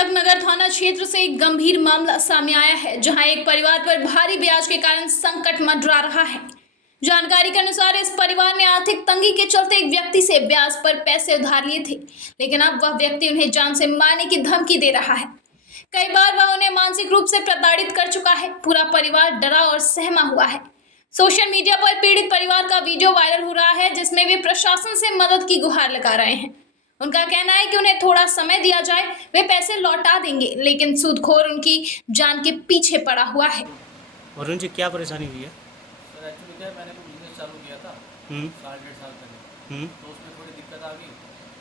तिलक नगर थाना क्षेत्र से एक गंभीर मामला सामने आया है, जहां एक परिवार पर भारी ब्याज के कारण संकट मंडरा रहा है। जानकारी के अनुसार इस परिवार ने आर्थिक तंगी के चलते एक व्यक्ति से ब्याज पर पैसे उधार लिए थे, लेकिन अब वह व्यक्ति उन्हें जान से मारने की धमकी दे रहा है। कई बार वह उन्हें मानसिक रूप से प्रताड़ित कर चुका है। पूरा परिवार डरा और सहमा हुआ है। सोशल मीडिया पर पीड़ित परिवार का वीडियो वायरल हो रहा है, जिसमें वे प्रशासन से मदद की गुहार लगा रहे हैं। उनका कहना है कि उन्हें थोड़ा समय दिया जाए, वे पैसे लौटा देंगे, लेकिन सूदखोर उनकी जान के पीछे पड़ा हुआ है। वरुण जी, क्या परेशानी हुई है? सर एक्चुअली क्या है, मैंने कोई बिजनेस चालू किया था साल डेढ़ साल पहले। तो उसमें थोड़ी दिक्कत आ गई,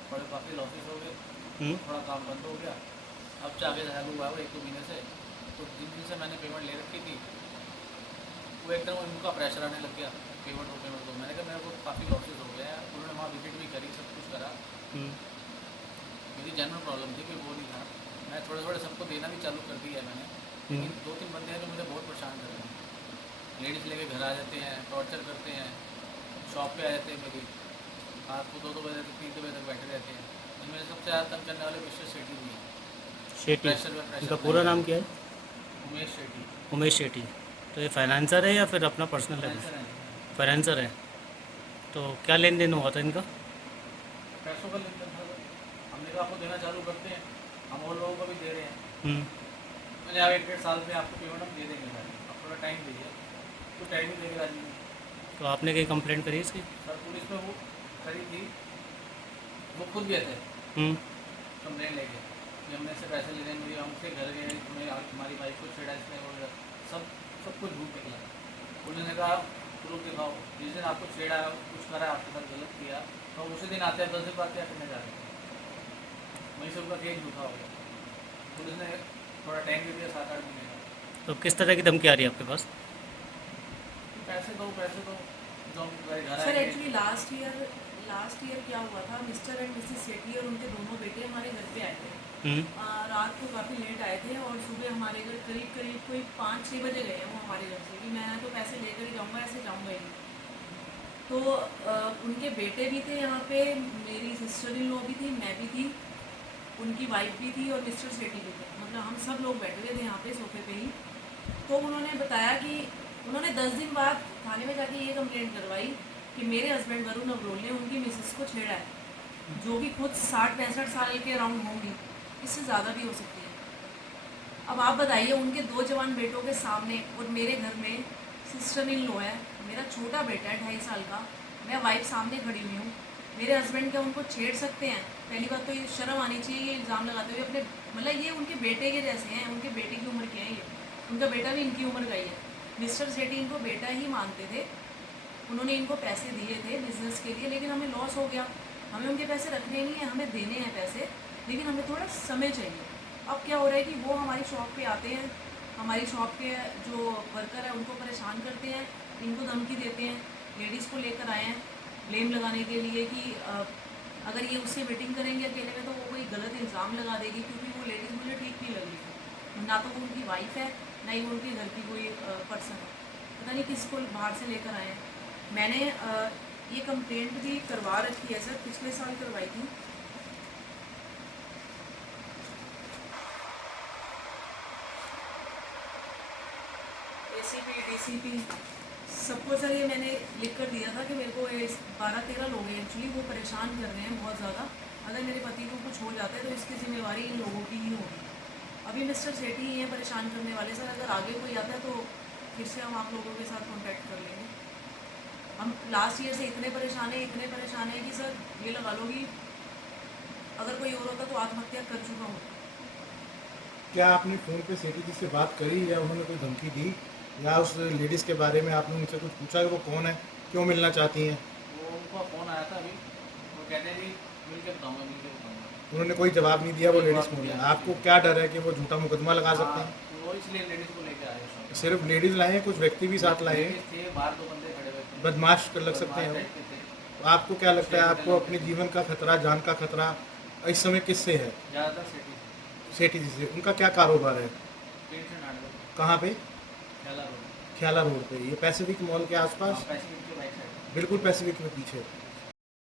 थोड़े काफ़ी लॉसेस हो गए, थोड़ा काम बंद हो गया। अब चाहे चालू हुआ है 1-2 महीने से। तो जिन दिन से मैंने पेमेंट ले रखी थी, वो एकदम उनका प्रेशर आने लग गया, पेमेंट दो। मैंने कहा मेरे को काफ़ी लॉसेस हो गया है। उन्होंने वहाँ विजिट भी करी, सब कुछ करा। मेरी जनरल प्रॉब्लम थी कि वो नहीं था। मैं थोड़े सबको देना भी चालू कर दिया है मैंने, लेकिन 2-3 बंदे हैं जो मुझे बहुत परेशान कर रहे हैं। लेडीज़ लेके घर आ जाते हैं, टॉर्चर करते हैं, शॉप पे आ जाते हैं मेरी, रात को 2-2 बजे तक 3 बजे तक बैठे रहते हैं। इनमें सबसे ज़्यादा तंग करने वाले मिस्टर सेठी भी हैं। शेट्टी, उनका पूरा नाम क्या है? उमेश सेठी। उमेश शेट्टी। तो ये फाइनेंसर है या फिर अपना पर्सनल है? टेंशन है, फाइनेंसर है। तो क्या लेन देन हुआ था इनका? पैसों का लेन देन था। हमने कहा आपको देना चालू करते हैं, हम और लोगों को भी दे रहे हैं। मैंने आप 1-1.5 साल में आपको पेमेंट हम दे देंगे भाई, आप थोड़ा टाइम दीजिए। तो टाइम ही देंगे राजी नहीं। तो आपने कहीं कंप्लेंट करी इसकी? सर पुलिस में वो खड़ी थी, वो खुद गए थे कंप्लेन लेके कि हमने से पैसे ले लेंगे, हमसे घर गए, तुम्हें हमारी वाइफ को छेड़ा इसने वगैरह, सब कुछ झूठ निकला। पुलिस ने कहा प्रूफ दिखाओ, जिस दिन आपको छेड़ा, कुछ करा, आपके साथ गलत किया, तो उसी दिन आते हैं 10 दिन बाद क्या करने जा रहे थे। वहीं से उनका केस झूठा हो गया। पुलिस ने थोड़ा टाइम दे दिया, 7-8 महीने का। तो किस तरह की धमकी आ रही है आपके पास? पैसे दो जो घर सर आए। एक्चुअली लास्ट ईयर क्या हुआ था, मिस्टर एंड मिसेस सेठी और उनके दोनों बेटे हमारे घर पे आए थे। रात को काफ़ी लेट आए थे और सुबह हमारे घर करीब कोई 5-6 बजे गए हैं वो हमारे घर से कि मैं तो पैसे लेकर ही जाऊँगा, ऐसे जाऊँगा ही नहीं। तो उनके बेटे भी थे यहाँ पे, मेरी सिस्टर इन लॉ भी थी, मैं भी थी, उनकी वाइफ भी थी और मिस्टर सेठी भी थे। मतलब हम सब लोग बैठे हुए थे यहाँ पे सोफे पे ही। तो उन्होंने बताया कि उन्होंने 10 दिन बाद थाने में जाके ये कंप्लेंट करवाई कि मेरे हस्बैंड वरुण अग्रोल ने उनकी मिसेस को छेड़ा है, जो कि खुद 60-65 साल के अराउंड होंगी, इससे ज़्यादा भी हो सकती है। अब आप बताइए, उनके 2 जवान बेटों के सामने और मेरे घर में सिस्टर इन लॉ है, मेरा छोटा बेटा है 2.5 साल का, मैं वाइफ सामने खड़ी हुई हूँ। मेरे हस्बैंड क्या उनको छेड़ सकते हैं? पहली बात तो ये शर्म आनी चाहिए, ये इल्ज़ाम लगाते हुए अपने, मतलब ये उनके बेटे के जैसे हैं, उनके बेटे की उम्र क्या है, ये उनका बेटा भी इनकी उम्र का ही है। मिस्टर सेठी इनको बेटा ही मानते थे, उन्होंने इनको पैसे दिए थे बिजनेस के लिए, लेकिन हमें लॉस हो गया। हमें उनके पैसे रखने नहीं हैं, हमें देने हैं पैसे, लेकिन हमें थोड़ा समय चाहिए। अब क्या हो रहा है कि वो हमारी शॉप पे आते हैं, हमारी शॉप के जो वर्कर है उनको परेशान करते हैं, इनको धमकी देते हैं। लेडीज़ को लेकर आए हैं ब्लेम लगाने के लिए कि अगर ये उससे मीटिंग करेंगे अकेले में तो वो कोई गलत इल्ज़ाम लगा देगी, क्योंकि वो लेडीज़ मुझे ठीक नहीं लग रही, ना तो वो उनकी वाइफ है, ना ही उनके घर की कोई पर्सन है, पता नहीं किसको बाहर से लेकर आए हैं। मैंने ये कंप्लेंट भी करवा रखी है सर, पिछले साल करवाई थी। ACP DCP सबको सर ये मैंने लिख कर दिया था कि मेरे को ये 12-13 लोग हैं एक्चुअली, वो परेशान कर रहे हैं बहुत ज़्यादा। अगर मेरे पति को कुछ हो जाता है तो इसकी जिम्मेवारी इन लोगों की ही होगी। अभी मिस्टर सेठी ही हैं परेशान करने वाले सर, अगर आगे कोई आता है तो फिर से हम आप लोगों के साथ कांटेक्ट कर लेंगे। हम लास्ट ईयर से इतने परेशान हैं कि सर ये लगा लो कि अगर कोई और होता तो आत्महत्या कर चुका हूँ। क्या आपने फ़ोन पे सेठी जी से बात करी या उन्होंने कोई धमकी दी, या उस लेडीज़ के बारे में आपने उनसे कुछ पूछा कि वो कौन है, क्यों मिलना चाहती हैं? वो उनका फ़ोन आया था अभी, वो कहते हैं जी मिल के बताऊँगा। उन्होंने कोई जवाब नहीं दिया, वो लेडीज़ कौन है? आपको क्या डर है कि वो झूठा मुकदमा लगा सकते हैं? वो इसलिए लेडीज़ को लेके आए हैं। सिर्फ लेडीज़ लाए हैं, कुछ व्यक्ति भी साथ लाए हैं? थे बाहर 2 बंदे खड़े हुए थे, बदमाश लग सकते हैं वो। तो आपको क्या लगता है, आपको अपने जीवन का खतरा, जान का खतरा इस समय किससे है? ज़्यादातर सिटी सेठी जी से। उनका क्या कारोबार है? पेंशन आने कहाँ पे? खेला रोड, ख्याला रोड पे, ये पैसिफिक मॉल के आसपास? पैसिफिक के बाइक साइड। बिल्कुल पैसिफिक के पीछे।